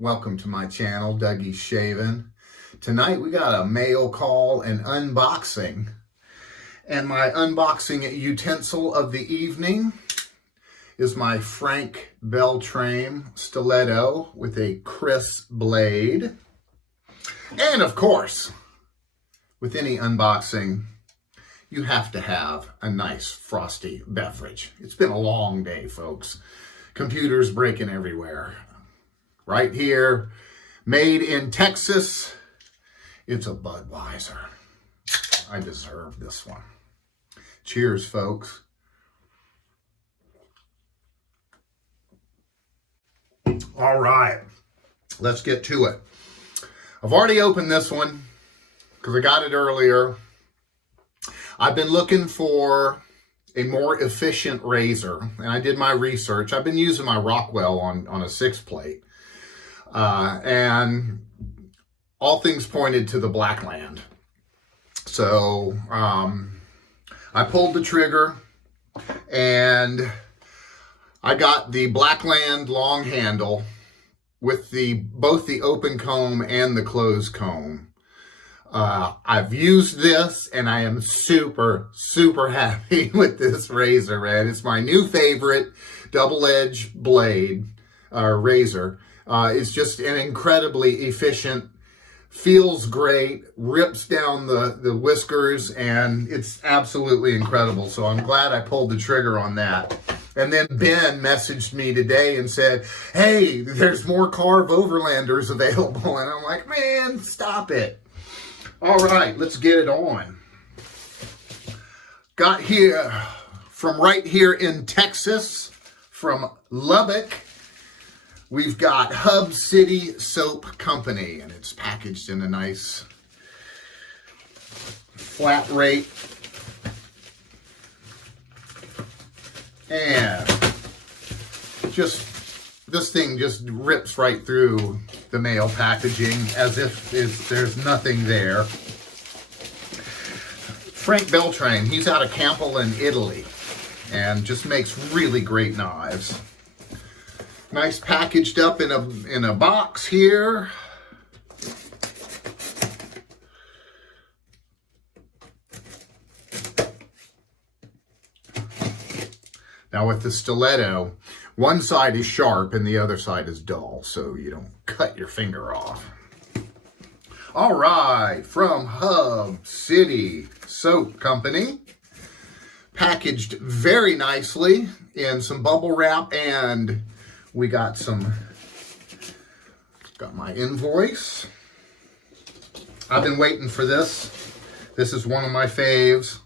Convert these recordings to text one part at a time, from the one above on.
Welcome to my channel, Dougie's Shaving. Tonight we got a mail call and unboxing. And my unboxing utensil of the evening is my Frank Beltrame stiletto with a Chris blade. And of course, with any unboxing, you have to have a nice frosty beverage. It's been a long day, folks. Computers breaking everywhere. Right here, made in Texas, it's a Budweiser. I deserve this one. Cheers, folks. All right, let's get to it. I've already opened this one because I got it earlier. I've been looking for a more efficient razor, and I did my research. I've been using my Rockwell on a 6-plate. And all things pointed to the Blackland. So I pulled the trigger and I got the Blackland long handle with both the open comb and the closed comb. I've used this and I am super happy with this razor, man. It's my new favorite double-edged blade razor. It's just an incredibly efficient, feels great, rips down the whiskers, and it's absolutely incredible. So I'm glad I pulled the trigger on that. And then Ben messaged me today and said, hey, there's more Carve Overlanders available. And I'm like, man, stop it. All right, let's get it on. Got here from right here in Texas, from Lubbock. We've got Hub City Soap Company, and it's packaged in a nice flat rate. And this thing just rips right through the mail packaging as if there's nothing there. Frank Beltrame, he's out of Campbell in Italy, and just makes really great knives. Nice packaged up in a box here. Now with the stiletto, one side is sharp and the other side is dull, so you don't cut your finger off. All right, from Hub City Soap Company. Packaged very nicely in some bubble wrap, and we got my invoice. I've been waiting for this. This is one of my faves.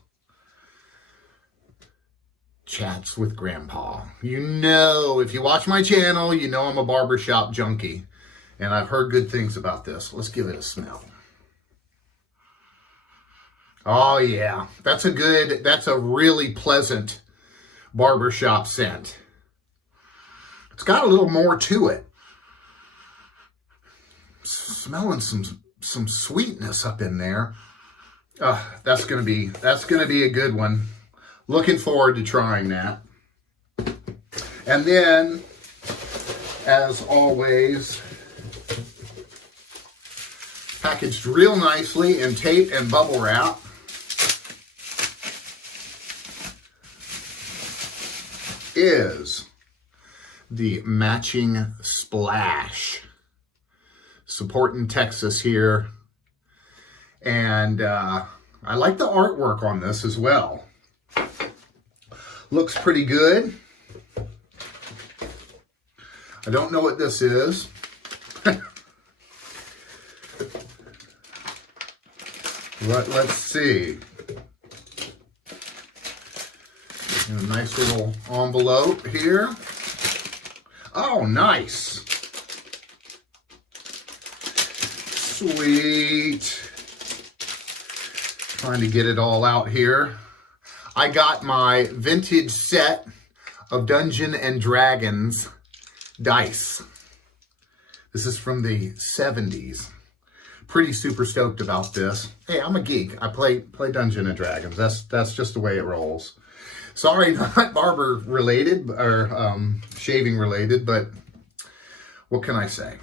Chats with Grandpa. You know, if you watch my channel, you know I'm a barbershop junkie. And I've heard good things about this. Let's give it a smell. Oh yeah, that's a really pleasant barbershop scent. It's got a little more to it. Smelling some sweetness up in there. That's gonna be a good one. Looking forward to trying that. And then, as always, packaged real nicely in tape and bubble wrap. Is the matching splash. Supporting Texas here. And I like the artwork on this as well. Looks pretty good. I don't know what this is. Let's see. In a nice little envelope here. Oh, nice. Sweet. Trying to get it all out here. I got my vintage set of Dungeons and Dragons dice. This is from the 70s. Pretty super stoked about this. Hey, I'm a geek. I play Dungeons and Dragons. That's just the way it rolls. Sorry, not barber related or shaving related, but what can I say?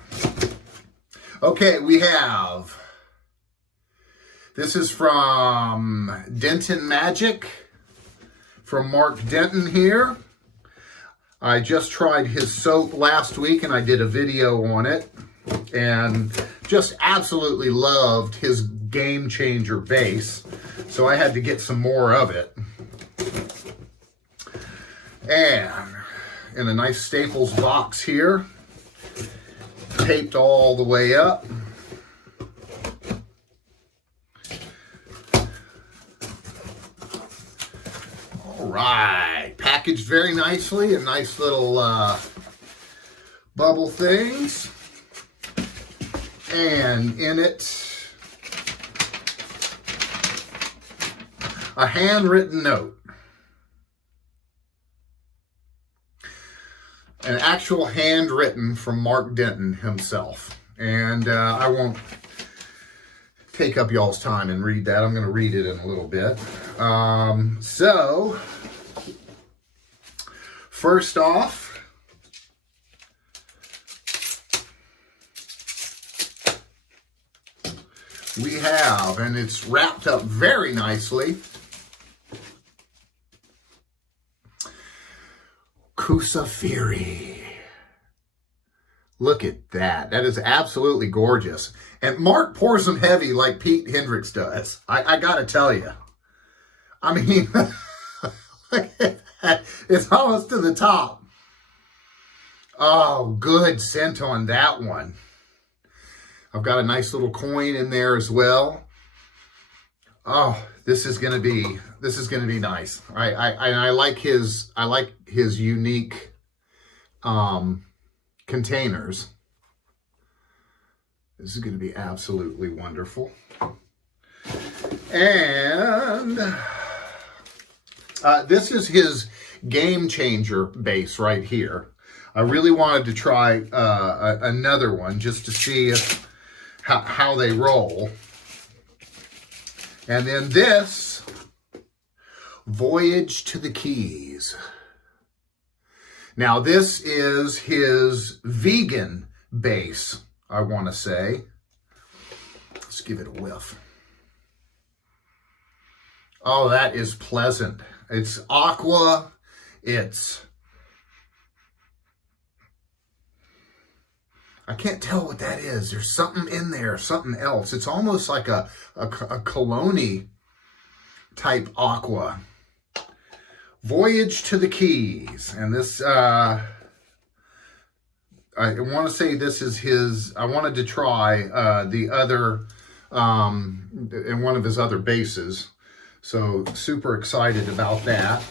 Okay, we have, this is from Denton Magic, from Mark Denton here. I just tried his soap last week and I did a video on it and just absolutely loved his Game Changer base. So I had to get some more of it. And in a nice Staples box here, taped all the way up. All right, packaged very nicely, a nice little bubble things. And in it, a handwritten note. An actual handwritten from Mark Denton himself. And I won't take up y'all's time and read that. I'm going to read it in a little bit. So, first off, we have, and it's wrapped up very nicely, Kusafiri. Look at that. That is absolutely gorgeous. And Mark pours them heavy like Pete Hendricks does. I gotta tell you. I mean, look at that. It's almost to the top. Oh, good scent on that one. I've got a nice little coin in there as well. Oh, this is gonna be nice. I like his unique containers. This is gonna be absolutely wonderful. And this is his Game Changer base right here. I really wanted to try another one just to see how they roll. And then this, Voyage to the Keys. Now this is his vegan base, I want to say. Let's give it a whiff. Oh, that is pleasant. It's aqua. I can't tell what that is. There's something in there, something else. It's almost like a cologne type aqua. Voyage to the Keys. And this, I want to say this is his, I wanted to try the other, in one of his other bases. So super excited about that.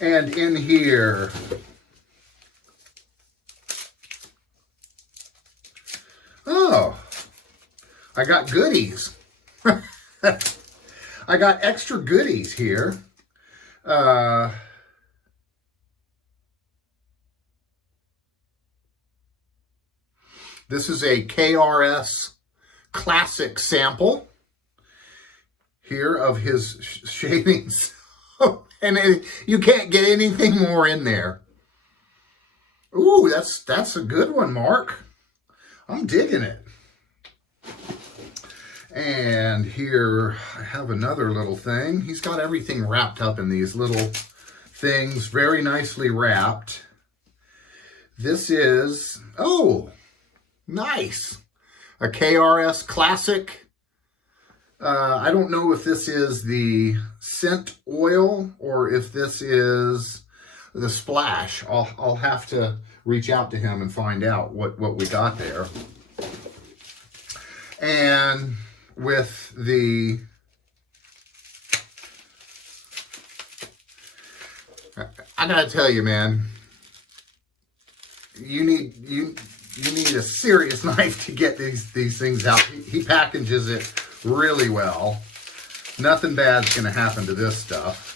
And in here, oh, I got goodies. I got extra goodies here. This is a KRS Classic sample here of his shavings. And you can't get anything more in there. Ooh, that's a good one, Mark. I'm digging it. And here I have another little thing. He's got everything wrapped up in these little things, very nicely wrapped. This is, oh, nice. A KRS Classic. I don't know if this is the scent oil or if this is the splash. I'll have to reach out to him and find out what we got there. And with the, I gotta tell you, man, you need a serious knife to get these things out. He packages it really well. Nothing bad's gonna happen to this stuff.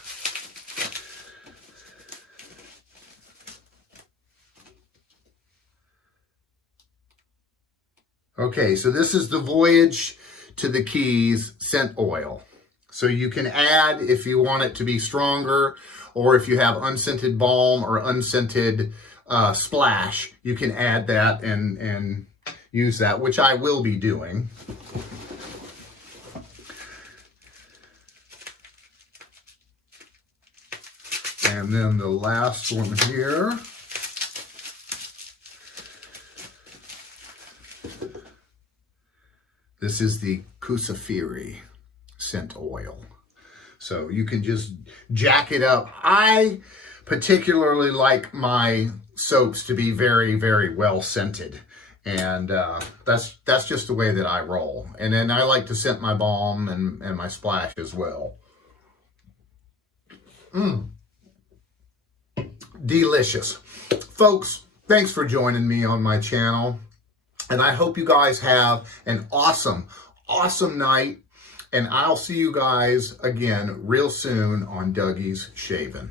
Okay, so this is the Voyage to the Keys scent oil. So you can add if you want it to be stronger, or if you have unscented balm or unscented splash, you can add that and use that, which I will be doing. And then the last one here. This is the Kusafiri scent oil. So you can just jack it up. I particularly like my soaps to be very, very well scented. And that's just the way that I roll. And then I like to scent my balm and my splash as well. Delicious. Folks, thanks for joining me on my channel. And I hope you guys have an awesome, awesome night. And I'll see you guys again real soon on Dougie's Shaving.